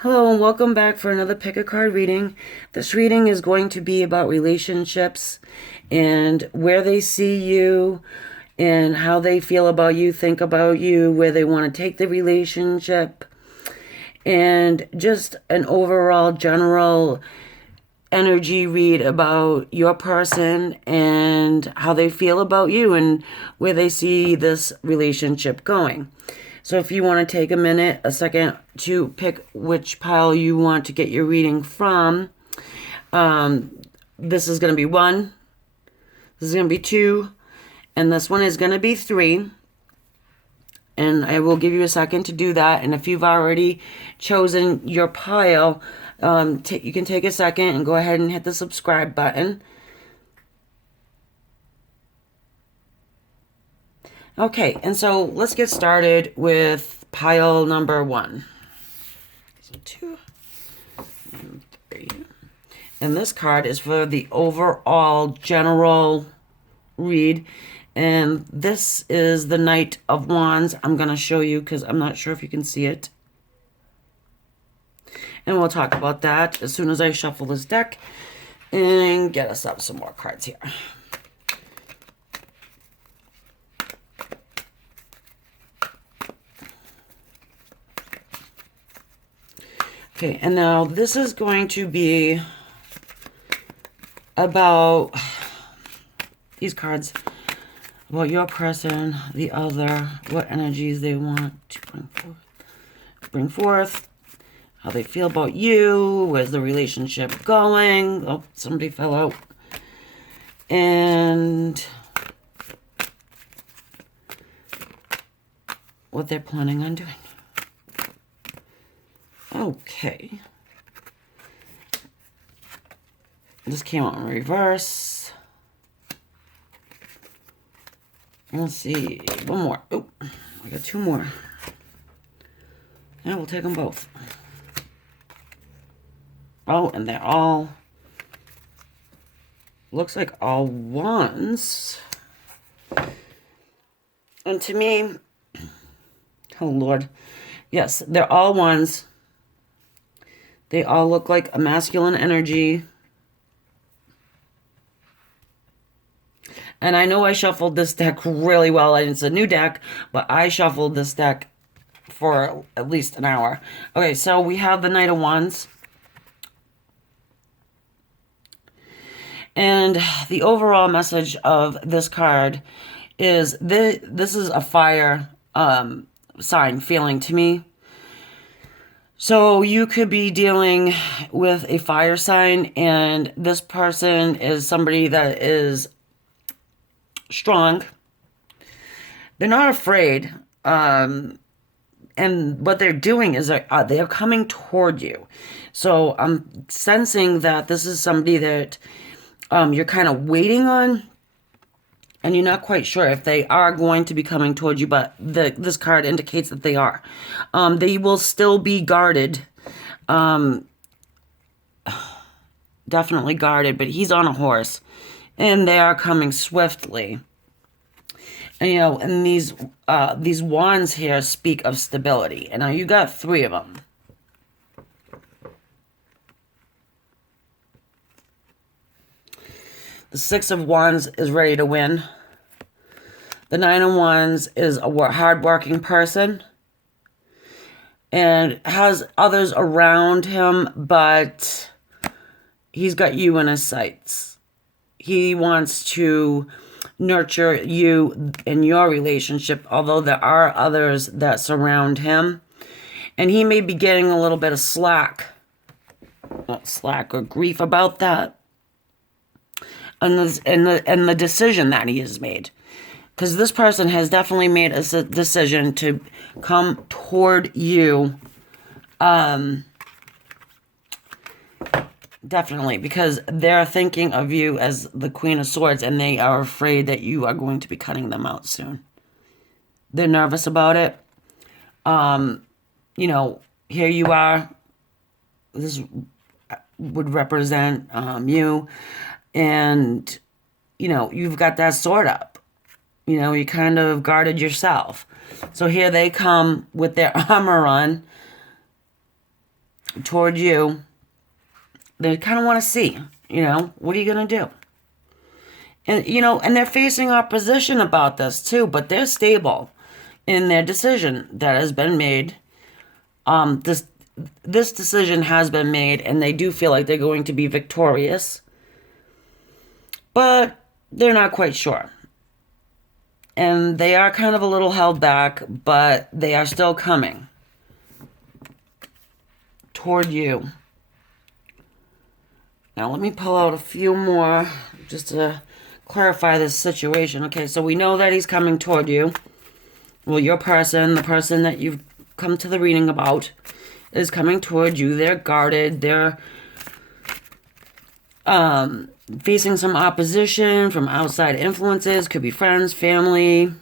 Hello and welcome back for another pick a card reading. This reading is going to be about relationships and where they see you and how they feel about you, think about you, where they want to take the relationship, and just an overall general energy read about your person and how they feel about you and where they see this relationship going. So if you want to take a minute, a second to pick which pile you want to get your reading from, this is going to be 1, this is going to be 2, and this one is going to be 3. And I will give you a second to do that. And if you've already chosen your pile, you can take a second and go ahead and hit the subscribe button. Okay, and so let's get started with pile number 1. So 2 and 3. And this card is for the overall general read. And this is the Knight of Wands. I'm going to show you because I'm not sure if you can see it. And we'll talk about that as soon as I shuffle this deck and get us up some more cards here. Okay, and now this is going to be about these cards, about your person, the other, what energies they want to bring forth, how they feel about you, where's the relationship going. Oh, somebody fell out. And what they're planning on doing. Okay. This came out in reverse. Let's see. One more. Oh, I got 2 more. Yeah, we'll take them both. Oh, and they're all... looks like all wands. And to me... oh, Lord. Yes, they're all wands. They all look like a masculine energy. And I know I shuffled this deck really well. It's a new deck, but I shuffled this deck for at least an hour. Okay, so we have the Knight of Wands. And the overall message of this card is this is a fire sign feeling to me. So you could be dealing with a fire sign, and this person is somebody that is strong. They're not afraid. And what they're doing is they're coming toward you. So I'm sensing that this is somebody that you're kind of waiting on, and you're not quite sure if they are going to be coming toward you, but this card indicates that they are. They will still be guarded. Definitely guarded, but he's on a horse. And they are coming swiftly. And, you know, and these wands here speak of stability. And now you got 3 of them. The 6 of Wands is ready to win. The 9 of Wands is a hard-working person and has others around him, but he's got you in his sights. He wants to nurture you in your relationship, although there are others that surround him. And he may be getting a little bit of slack or grief about that. And the decision that he has made. Because this person has definitely made a decision to come toward you. Definitely. Because they're thinking of you as the Queen of Swords. And they are afraid that you are going to be cutting them out soon. They're nervous about it. You know, here you are. This would represent you. And, you know, you've got that sword up. You know, you kind of guarded yourself. So here they come with their armor on. toward you. They kind of want to see, what are you going to do? And, and they're facing opposition about this too, but they're stable in their decision that has been made. This decision has been made, and they do feel like they're going to be victorious, but they're not quite sure. And they are kind of a little held back, but they are still coming toward you. Now let me pull out a few more just to clarify this situation. Okay, so we know that he's coming toward you. Well, your person, the person that you've come to the reading about, is coming toward you. They're guarded. They're facing some opposition from outside influences. Could be friends, family.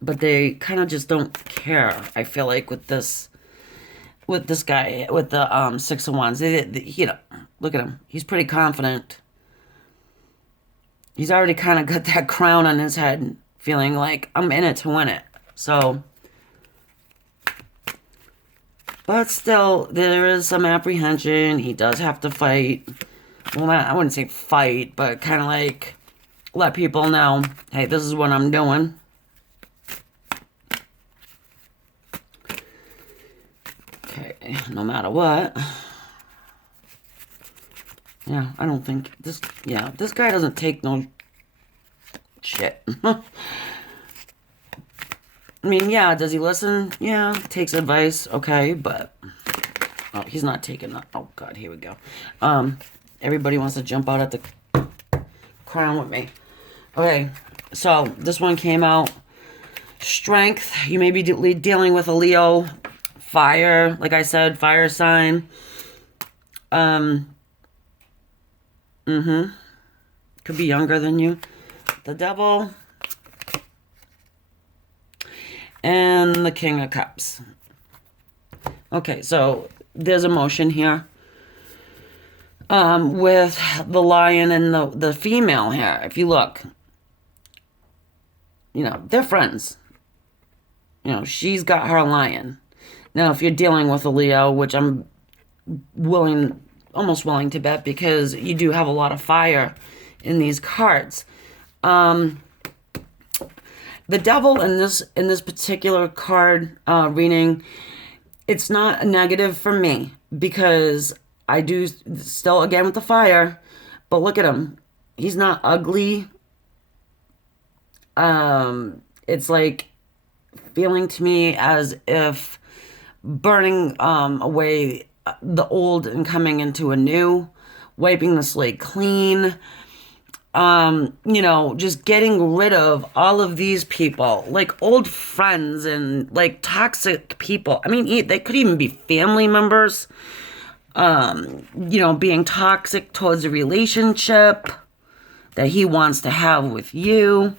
But they kind of just don't care, I feel like, with this guy, with the Six of Wands. Look at him. He's pretty confident. He's already kind of got that crown on his head, feeling like, I'm in it to win it. So, but still, there is some apprehension. He does have to fight. Well, I wouldn't say fight, but kind of like let people know, hey, this is what I'm doing. Okay, no matter what. Yeah, I don't think this guy doesn't take no shit. I mean, yeah, does he listen? Yeah, takes advice, okay, but oh, he's not taking that. Oh God, here we go. Everybody wants to jump out at the crown with me. Okay, so this one came out. Strength. You may be dealing with a Leo. Fire, like I said, fire sign. Could be younger than you. The Devil. And the King of Cups. Okay, so there's emotion here. With the lion and the female here. If you look, they're friends. She's got her lion. Now, if you're dealing with a Leo, which I'm almost willing to bet, because you do have a lot of fire in these cards. The Devil in this particular card reading, it's not a negative for me, because I do still, again with the fire, but look at him. He's not ugly. It's like feeling to me as if burning away the old and coming into a new, wiping the slate clean, just getting rid of all of these people, like old friends and like toxic people. I mean, they could even be family members, being toxic towards a relationship that he wants to have with you.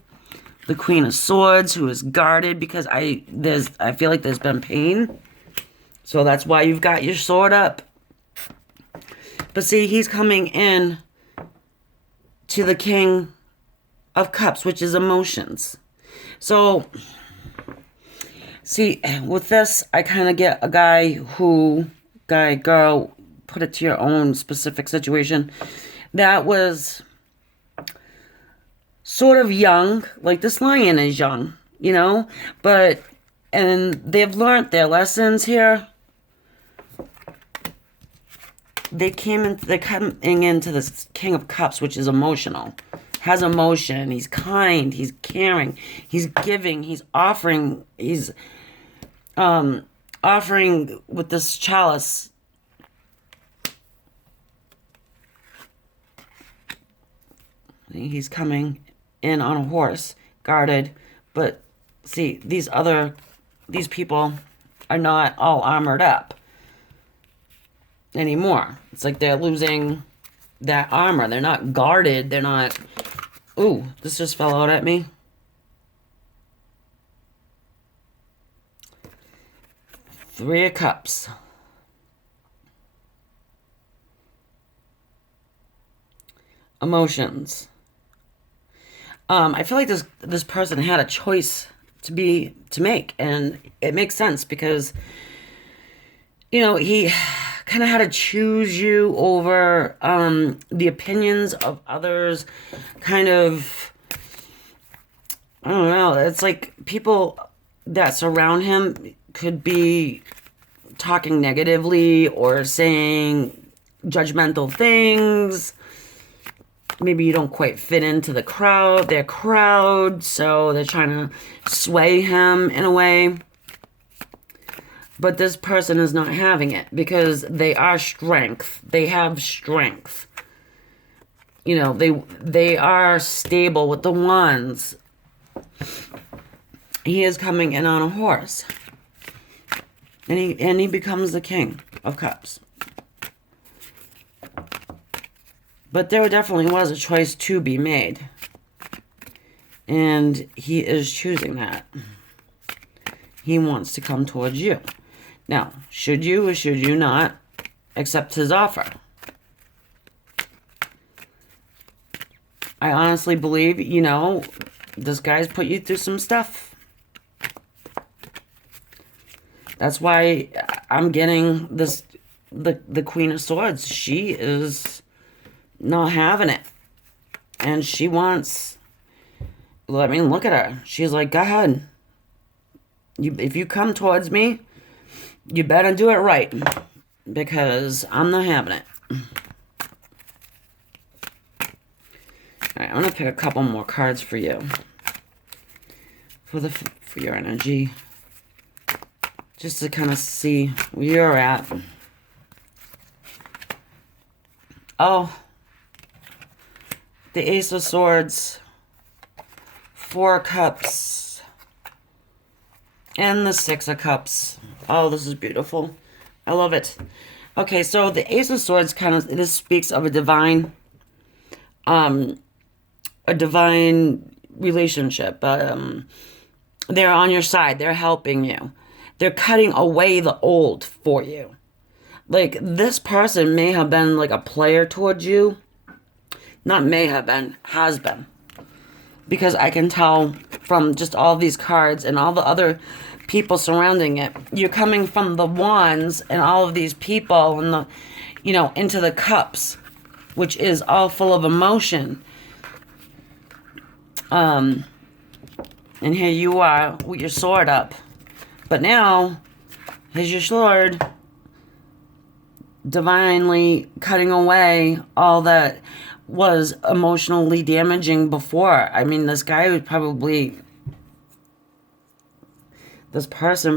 The Queen of Swords, who is guarded because I feel like there's been pain. So that's why you've got your sword up. But see, he's coming in to the King of Cups, which is emotions. So, see, with this, I kind of get a girl, put it to your own specific situation, that was sort of young, like this lion is young, and they've learned their lessons here. They're coming into this King of Cups, which is emotional, has emotion. He's kind, he's caring, he's giving, he's offering, he's offering with this chalice. He's coming in on a horse, guarded, but see, these people are not all armored up anymore. It's like they're losing that armor. They're not guarded. They're not... Ooh, this just fell out at me. Three of Cups. Emotions. I feel like this person had a choice to make, and it makes sense because he kind of had to choose you over the opinions of others. Kind of, I don't know. It's like people that surround him could be talking negatively or saying judgmental things. Maybe you don't quite fit into their crowd, so they're trying to sway him in a way. But this person is not having it because they are strength. They have strength. They are stable with the wands. He is coming in on a horse. And he becomes the King of Cups. But there definitely was a choice to be made. And he is choosing that. He wants to come towards you. Now, should you or should you not accept his offer? I honestly believe, this guy's put you through some stuff. That's why I'm getting the Queen of Swords. She is not having it. And she wants, look at her. She's like, go ahead. If you come towards me, you better do it right. Because I'm not having it. Alright, I'm going to pick a couple more cards for you. For your energy. Just to kind of see where you're at. Oh. The Ace of Swords. 4 Cups. And the 6 of Cups. Oh, this is beautiful. I love it. Okay, so the Ace of Swords this speaks of a divine relationship. They're on your side. They're helping you. They're cutting away the old for you. Like, this person may have been like a player towards you. Not may have been, has been. Because I can tell from just all these cards and all the other people surrounding it. You're coming from the wands and all of these people and into the cups, which is all full of emotion. And here you are with your sword up. But now, here's your sword, divinely cutting away all that was emotionally damaging before. I mean, this person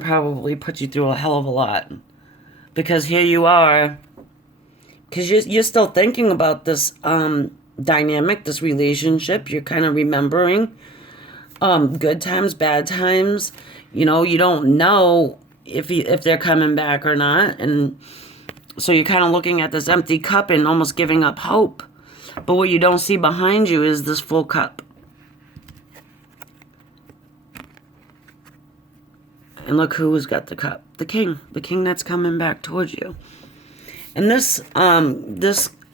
probably put you through a hell of a lot. Because here you are, because you're still thinking about this dynamic, this relationship. You're kind of remembering good times, bad times. You don't know if they're coming back or not. And so you're kind of looking at this empty cup and almost giving up hope. But what you don't see behind you is this full cup. And look who's got the cup. The king. The king that's coming back towards you. And this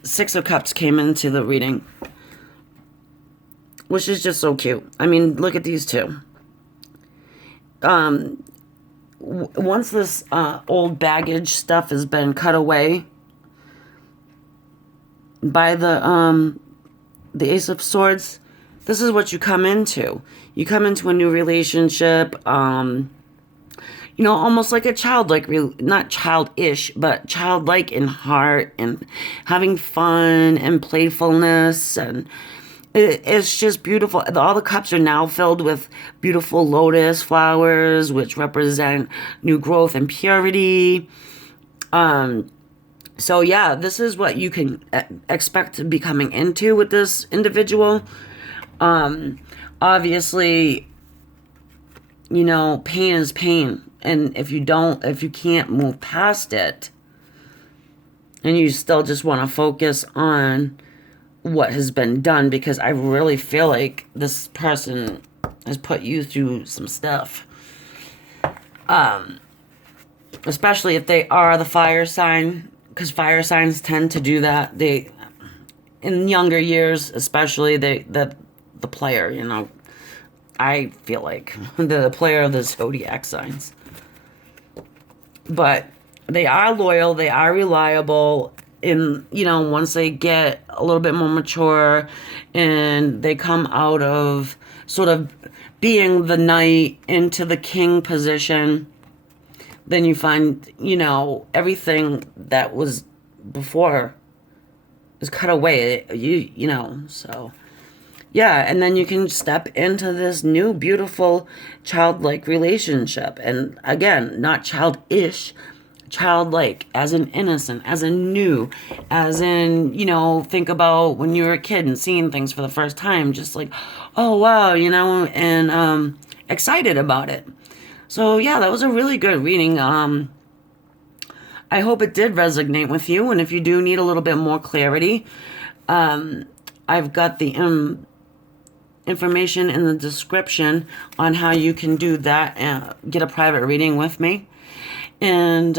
6 of Cups came into the reading. Which is just so cute. I mean, look at these two. Once this old baggage stuff has been cut away by the Ace of Swords, this is what you come into. You come into a new relationship, almost like a childlike, not childish, but childlike in heart and having fun and playfulness, and it's just beautiful. All the cups are now filled with beautiful lotus flowers, which represent new growth and purity. So yeah, this is what you can expect to be coming into with this individual. Obviously, pain is pain. And if you can't move past it, and you still just want to focus on what has been done, because I really feel like this person has put you through some stuff. Especially if they are the fire sign, because fire signs tend to do that. They, in younger years, especially, the player, I feel like the player of the zodiac signs. But They are loyal, they are reliable. In, once they get a little bit more mature and they come out of sort of being the knight into the king position, then you find, everything that was before is cut away. So yeah, and then you can step into this new beautiful childlike relationship. And again, not childish, childlike, as in innocent, as in new, as in, think about when you were a kid and seeing things for the first time, just like, oh wow, and excited about it. So yeah, that was a really good reading. I hope it did resonate with you, and if you do need a little bit more clarity, I've got the information in the description on how you can do that and get a private reading with me. And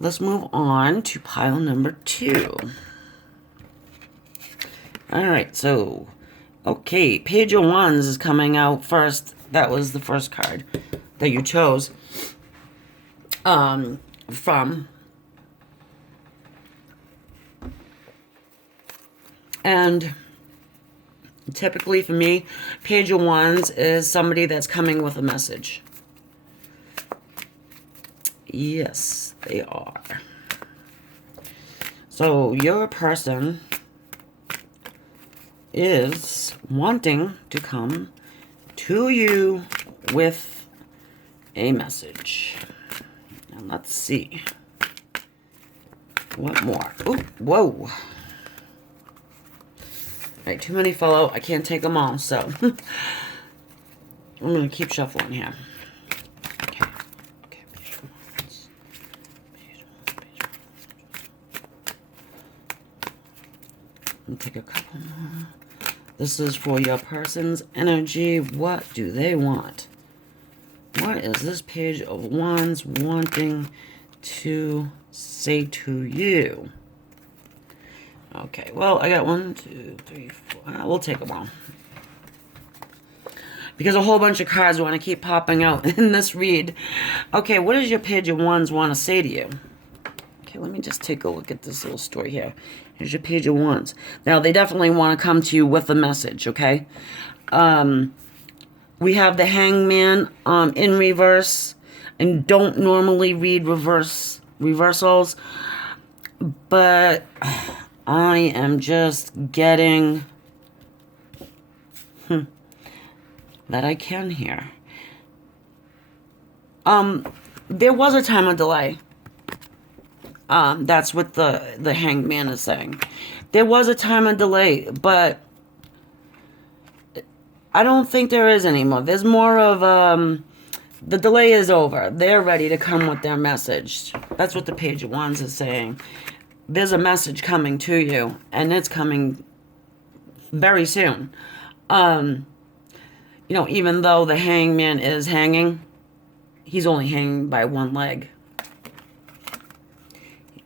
let's move on to pile number 2. All right, so, okay, Page of Wands is coming out first. That was the first card that you chose from. And typically for me, Page of Wands is somebody that's coming with a message. Yes, they are. So your person is wanting to come to you with a message. Now let's see. What more? Ooh, whoa. Right, too many fell out. I can't take them all, so I'm going to keep shuffling here. Okay. Let me take a couple more. This is for your person's energy. What do they want? What is this Page of Wands wanting to say to you? Okay, well, I got 1, 2, 3, 4. We'll take them all. Because a whole bunch of cards want to keep popping out in this read. Okay, what does your Page of Wands want to say to you? Okay, let me just take a look at this little story here. Here's your Page of Wands. Now, they definitely want to come to you with a message, okay? We have the Hangman in reverse. And don't normally read reversals. But I am just getting that I can hear. There was a time of delay. That's what the Hangman is saying. There was a time of delay, but I don't think there is anymore. There's more of the delay is over. They're ready to come with their message. That's what the Page of Wands is saying. There's a message coming to you, and it's coming very soon. Even though the Hangman is hanging, he's only hanging by one leg.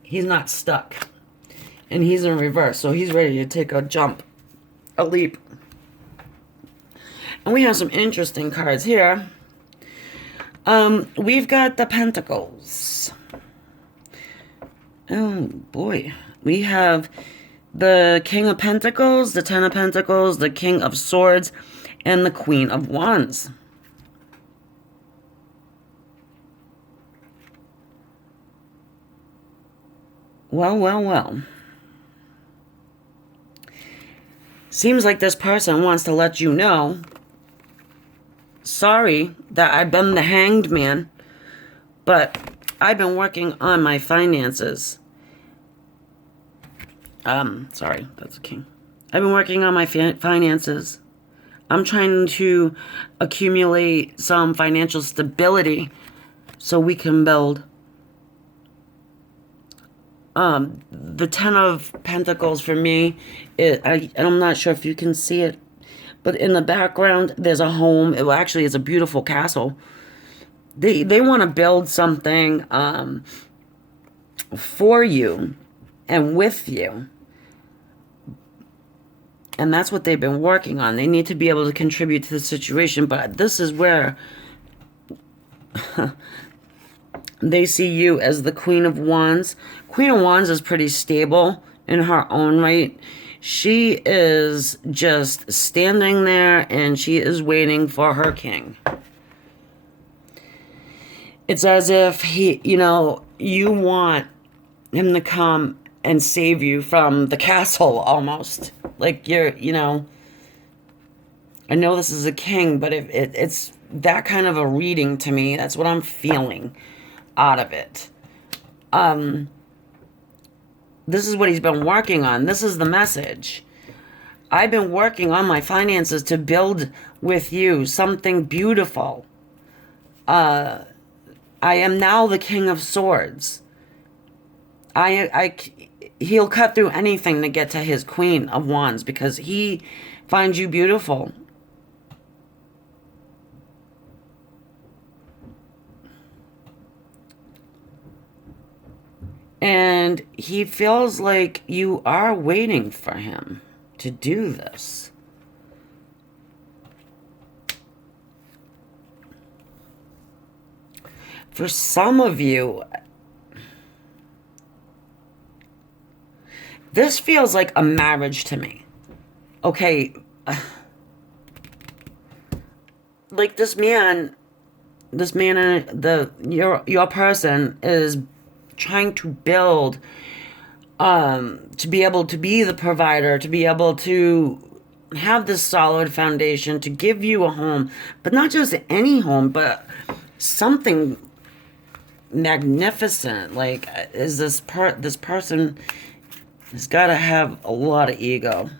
He's not stuck. And he's in reverse, so he's ready to take a jump, a leap. And we have some interesting cards here. We've got the Pentacles. Oh, boy. We have the King of Pentacles, the Ten of Pentacles, the King of Swords, and the Queen of Wands. Well. Seems like this person wants to let you know, sorry that I've been the hanged man, but I've been working on my finances. Sorry, that's a king. I've been working on my finances. I'm trying to accumulate some financial stability so we can build. The Ten of Pentacles for me, I'm not sure if you can see it, but in the background, there's a home. Actually, it's a beautiful castle. They want to build something for you and with you. And that's what they've been working on. They need to be able to contribute to the situation. But this is where They see you as the Queen of Wands. Queen of Wands is pretty stable in her own right. She is just standing there and she is waiting for her king. It's as if you want him to come and save you from the castle almost. Like I know this is a king, but it's that kind of a reading to me. That's what I'm feeling out of it. This is what he's been working on. This is the message. I've been working on my finances to build with you something beautiful. I am now the King of Swords. He'll cut through anything to get to his Queen of Wands because he finds you beautiful. And he feels like you are waiting for him to do this. For some of you, this feels like a marriage to me. Okay. Like this man, your person is trying to build, to be able to be the provider, to be able to have this solid foundation, to give you a home, but not just any home, but something magnificent. Like, is this person has got to have a lot of ego,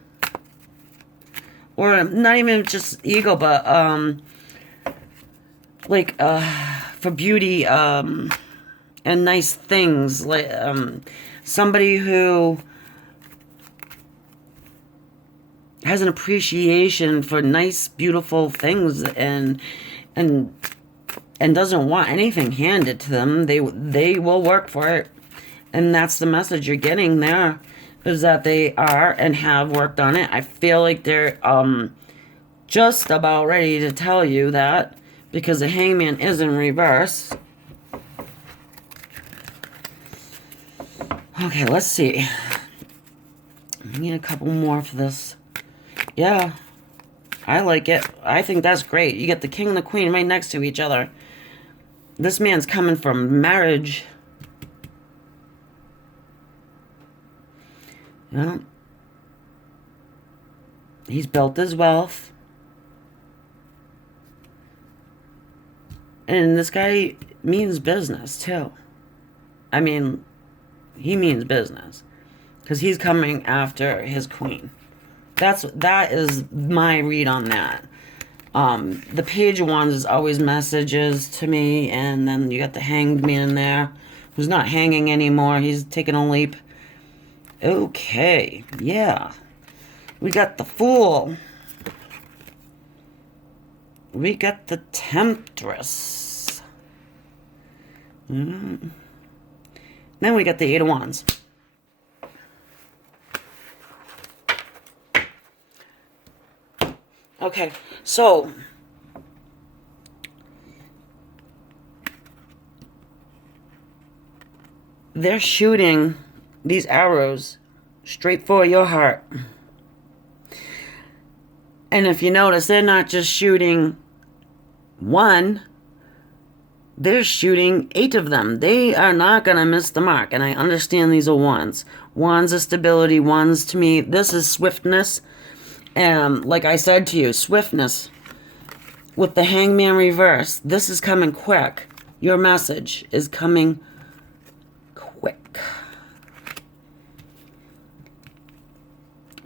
or not even just ego, but for beauty, and nice things, like somebody who has an appreciation for nice, beautiful things, and doesn't want anything handed to them. They will work for it, and that's the message you're getting there, is that they are and have worked on it. I feel like they're just about ready to tell you that, because the Hangman is in reverse. Okay, let's see. I need a couple more for this. Yeah, I like it. I think that's great. You get the king and the queen right next to each other. This man's coming from marriage. Yeah. He's built his wealth. And this guy means business, too. I mean, he means business, because he's coming after his queen. That is my read on that. The Page of Wands is always messages to me, and then you got the Hanged Man there, who's not hanging anymore. He's taking a leap. Okay, yeah. We got the Fool. We got the Temptress. Then we got the Eight of Wands. Okay, so they're shooting these arrows straight for your heart. And if you notice, they're not just shooting one, they're shooting 8 of them. They are not going to miss the mark. And I understand these are wands. Wands is stability. Wands, to me, this is swiftness. And like I said to you, swiftness. With the Hangman reverse, this is coming quick. Your message is coming quick.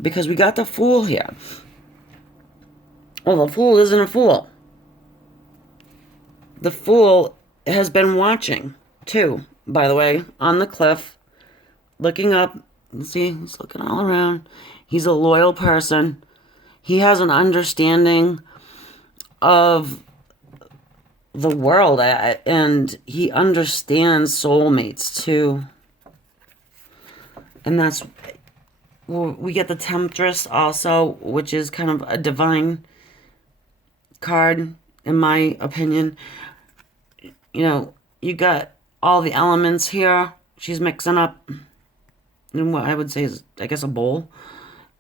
Because we got the Fool here. Well, the Fool isn't a fool. The Fool has been watching, too, by the way, on the cliff, looking up. See, he's looking all around. He's a loyal person. He has an understanding of the world, and he understands soulmates, too. And that's, we get the Temptress also, which is kind of a divine card, in my opinion. You know, you got all the elements here. She's mixing up in what I would say is, I guess, a bowl.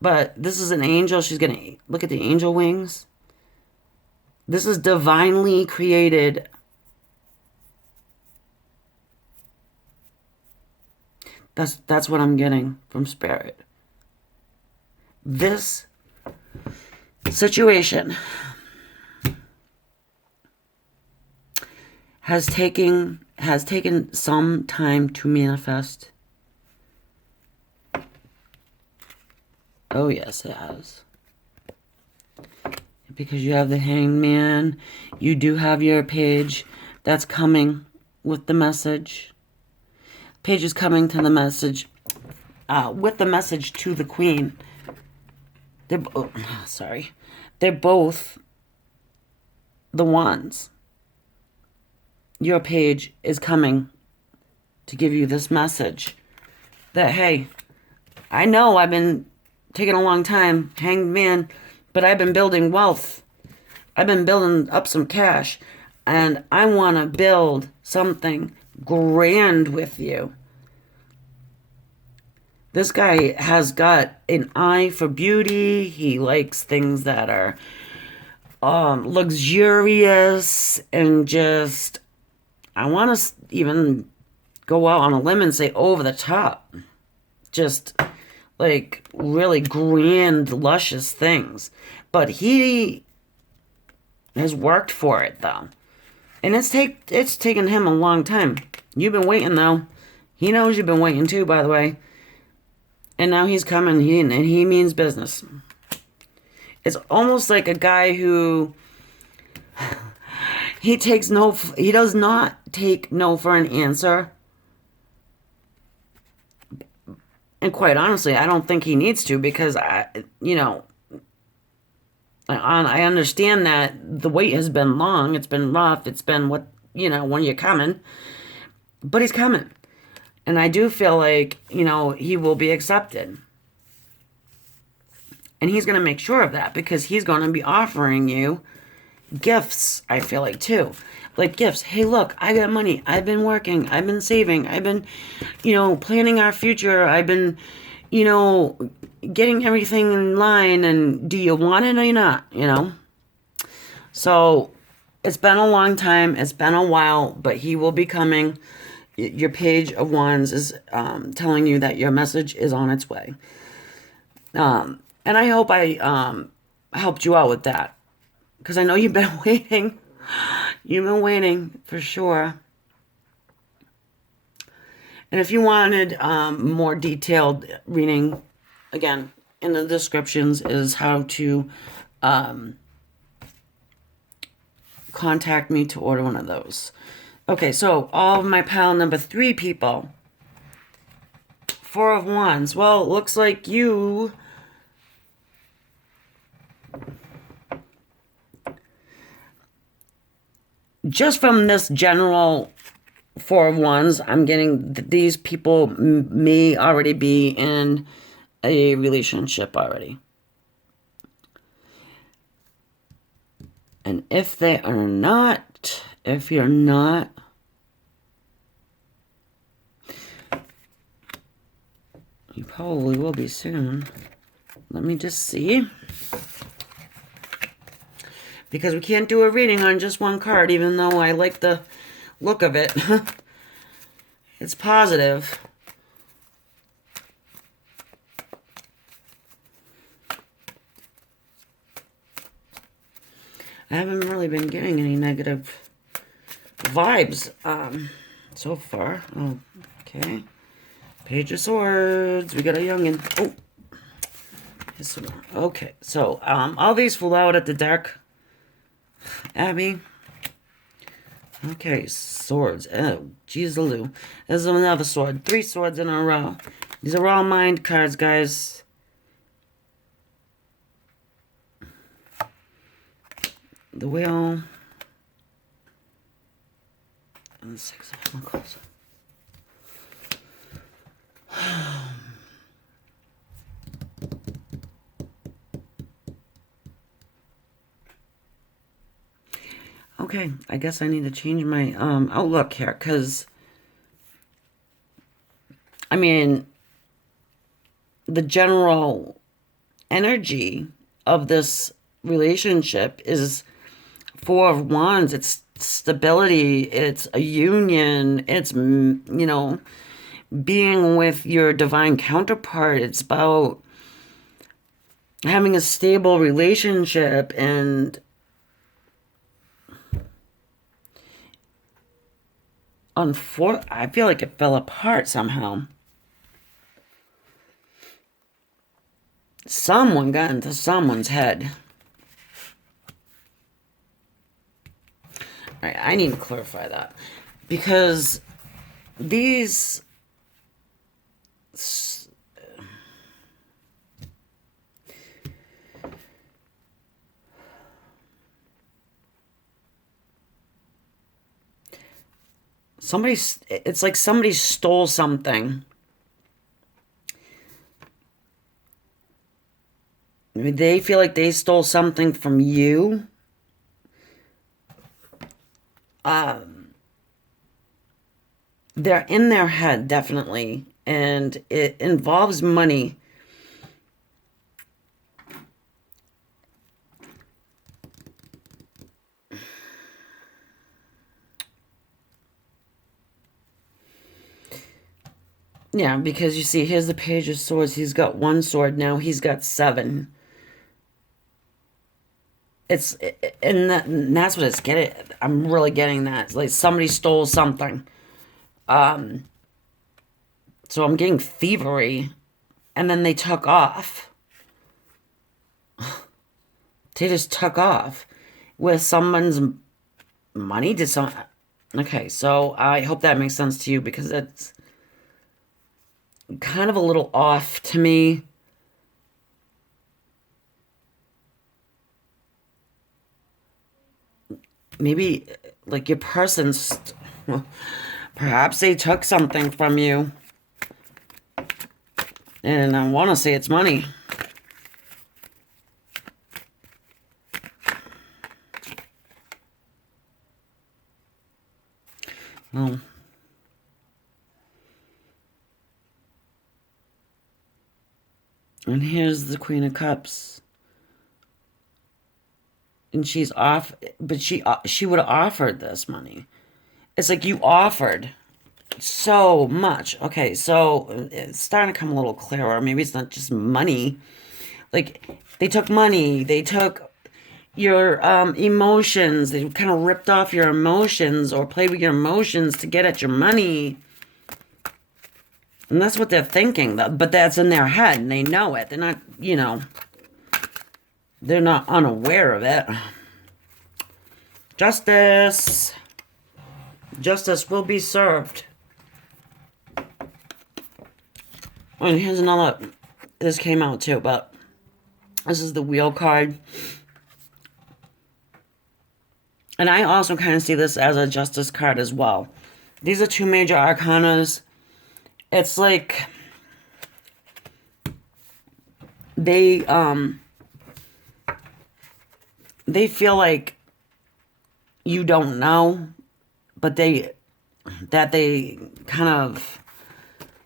But this is an angel. She's going to look at the angel wings. This is divinely created. That's what I'm getting from Spirit. This situation has taken some time to manifest. Oh yes, it has. Because you have the Hanged Man, you do have your page that's coming with the message. Page is coming to the message, with the message to the Queen. They're both the wands. Your page is coming to give you this message that, hey, I know I've been taking a long time, Hanged Man, but I've been building wealth. I've been building up some cash, and I want to build something grand with you. This guy has got an eye for beauty. He likes things that are luxurious and just, I want to even go out on a limb and say over the top. Just like really grand, luscious things. But he has worked for it, though. And it's taken him a long time. You've been waiting, though. He knows you've been waiting, too, by the way. And now he's coming, and he means business. It's almost like a guy who... he does not take no for an answer. And quite honestly, I don't think he needs to, because I understand that the wait has been long. It's been rough. It's been when you're coming. But he's coming. And I do feel like, he will be accepted. And he's going to make sure of that, because he's going to be offering you gifts, I feel like, too. Like gifts. Hey, look, I got money. I've been working. I've been saving. I've been, planning our future. I've been, getting everything in line. And do you want it or not? So it's been a long time. It's been a while, but he will be coming. Your Page of Wands is telling you that your message is on its way. And I hope I helped you out with that. Because I know you've been waiting. You've been waiting for sure. And if you wanted more detailed reading, again, in the descriptions is how to contact me to order one of those. Okay, so all of my pile number 3 people. 4 of Wands. Well, it looks like you... just from this general 4 of Wands, I'm getting these people may already be in a relationship already. And if they are not, if you're not, you probably will be soon. Let me just see. Because we can't do a reading on just one card, even though I like the look of it. It's positive. I haven't really been getting any negative vibes so far. Oh, okay. Page of Swords. We got a youngin'. Oh. Okay, so all these flew out at the Dark Abbey. Okay, swords. Oh, geez, Lou. There's another sword. 3 swords in a row. These are all mind cards, guys. The Wheel. And the 6 of Pentacles. Okay, I guess I need to change my outlook here, because I mean, the general energy of this relationship is Four of Wands. It's stability, it's a union, it's, being with your divine counterpart. It's about having a stable relationship, and I feel like it fell apart somehow. Someone got into someone's head. All right, I need to clarify that because these it's like somebody stole something. Maybe they feel like they stole something from you. They're in their head, definitely, and it involves money. Yeah, because you see, here's the Page of Swords. He's got one sword now. He's got seven. And that's what it's getting. I'm really getting that. It's like somebody stole something. So I'm getting thievery, and then they took off. They just took off with someone's money. Did some? Okay, so I hope that makes sense to you because it's kind of a little off to me. Maybe like your person's, perhaps they took something from you, and I want to say it's money. Well, and here's the Queen of Cups. And she's off, but she would have offered this money. It's like you offered so much. Okay, so it's starting to come a little clearer. Maybe it's not just money. Like they took money, they took your emotions, they kind of ripped off your emotions or played with your emotions to get at your money. And that's what they're thinking, but that's in their head and they know it. They're not, they're not unaware of it. Justice. Justice will be served. And here's another. This came out too, but this is the Wheel card. And I also kind of see this as a Justice card as well. These are two major arcanas. It's like they feel like you don't know, but they kind of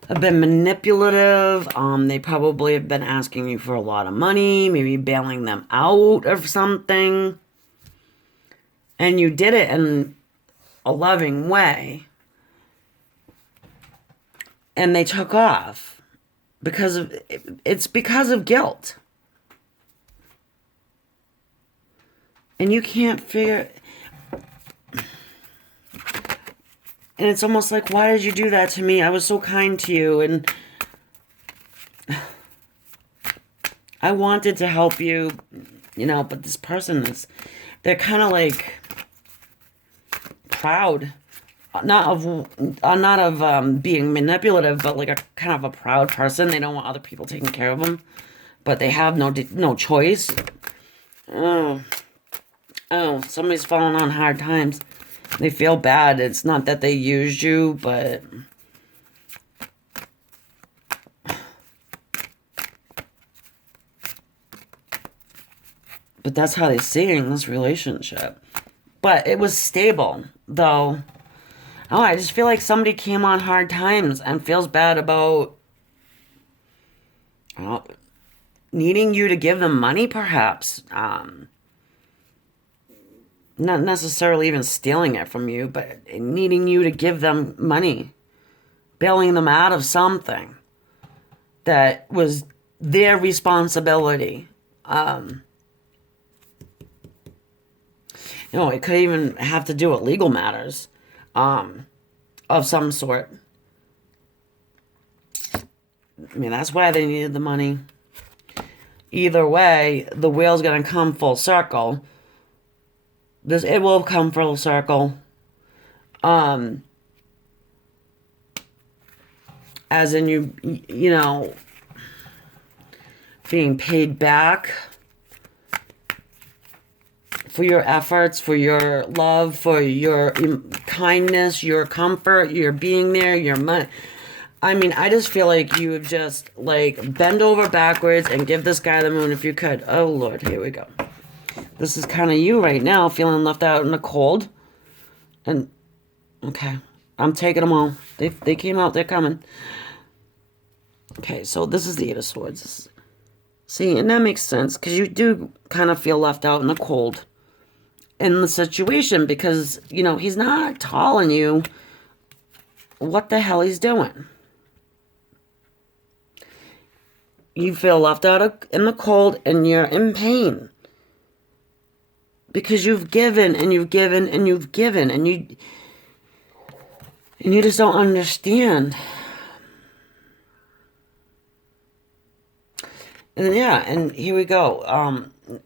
have been manipulative. They probably have been asking you for a lot of money, maybe bailing them out of something. And you did it in a loving way. And they took off it's because of guilt. And you can't figure. And it's almost like, why did you do that to me? I was so kind to you, and I wanted to help you, but this person they're kind of like proud. Not of being manipulative, but like a kind of a proud person. They don't want other people taking care of them, but they have no choice. Oh, somebody's falling on hard times. They feel bad. It's not that they used you, but that's how they're seeing this relationship. But it was stable, though. Oh, I just feel like somebody came on hard times and feels bad about uh, needing you to give them money, perhaps. Not necessarily even stealing it from you, but needing you to give them money, bailing them out of something that was their responsibility. Um, it could even have to do with legal matters um, of some sort. I mean, that's why they needed the money. Either way, the wheel's gonna come full circle. It will come full circle. Um, as in being paid back for your efforts, for your love, for your kindness, your comfort, your being there, your money. I mean, I just feel like you would just like bend over backwards and give this guy the moon if you could. Oh Lord, here we go. This is kind of you right now, feeling left out in the cold. And okay, I'm taking them all. They came out. They're coming. Okay, so this is the Eight of Swords. See, and that makes sense because you do kind of feel left out in the cold in the situation because he's not telling you what the hell he's doing. You feel left out in the cold and you're in pain because you've given and you've given and you've given and you just don't understand. And yeah, and here we go.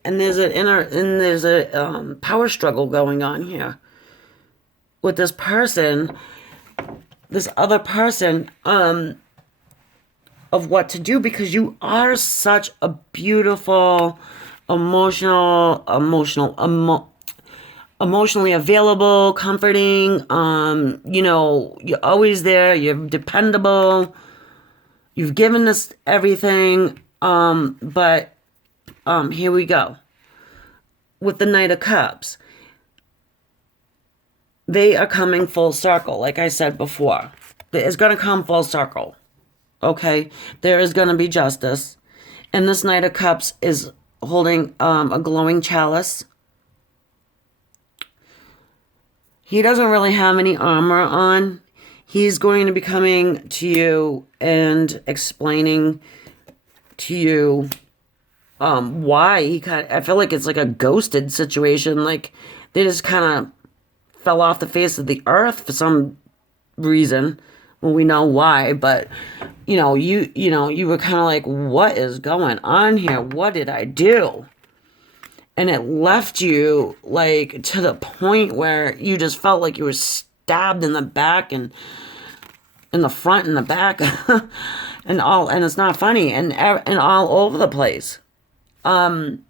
And there's a power struggle going on here with this person, this other person, of what to do because you are such a beautiful, emotionally available, comforting. You're always there. You're dependable. You've given us everything. But here we go. With the Knight of Cups. They are coming full circle, like I said before. It's going to come full circle. Okay? There is going to be justice. And this Knight of Cups is holding a glowing chalice. He doesn't really have any armor on. He's going to be coming to you and explaining to you why he I feel like it's like a ghosted situation. Like they just kind of fell off the face of the earth for some reason. Well, we know why, but you were kind of like, what is going on here? What did I do? And it left you like to the point where you just felt like you were stabbed in the back and in the front and the back and it's not funny and all over the place. And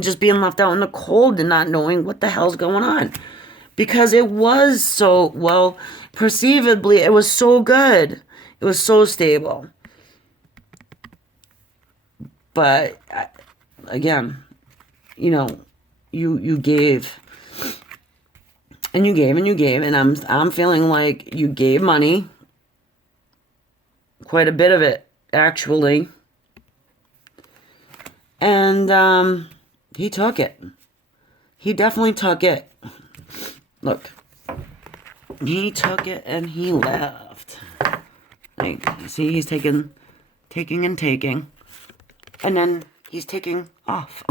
just being left out in the cold and not knowing what the hell's going on. Because it was so, well, perceivably, it was so good. It was so stable. But, again, you gave. And you gave and you gave. And I'm feeling like you gave money. Quite a bit of it, actually. And, he took it. He definitely took it. Look. He took it and he left. Like, see, he's taking and taking. And then he's taking off.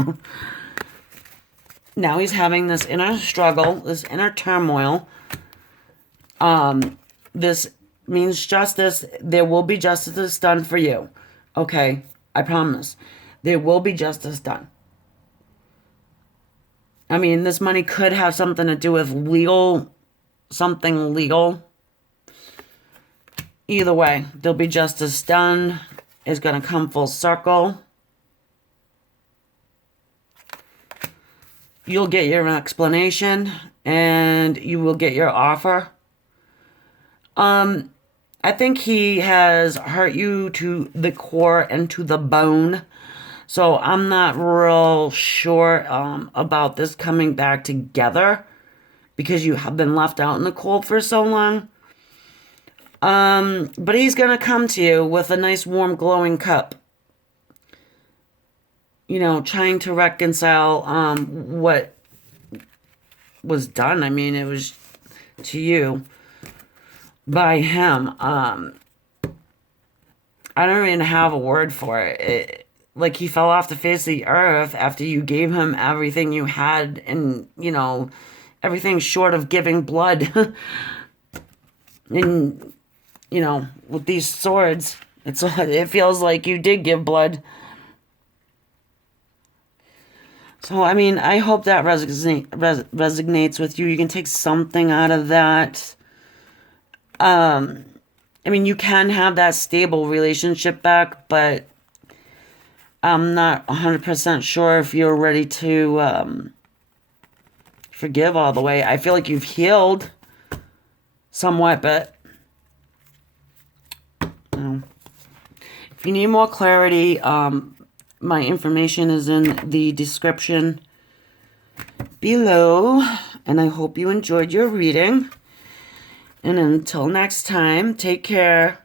Now he's having this inner struggle, this inner turmoil. This means justice. There will be justice done for you. Okay? I promise. There will be justice done. I mean, this money could have something to do with something legal. Either way, there'll be justice done. It's going to come full circle. You'll get your explanation and you will get your offer. I think he has hurt you to the core and to the bone. So I'm not real sure about this coming back together because you have been left out in the cold for so long. But he's gonna come to you with a nice warm glowing cup. You know, trying to reconcile what was done. I mean, it was to you by him. I don't even have a word for it. Like he fell off the face of the earth after you gave him everything you had, and you know, everything short of giving blood. And you know, with these swords, it feels like you did give blood. So I mean, I hope that resonates with you. You can take something out of that. I mean, you can have that stable relationship back, but I'm not 100% sure if you're ready to forgive all the way. I feel like you've healed somewhat, but you know, if you need more clarity, my information is in the description below, and I hope you enjoyed your reading. And until next time, take care.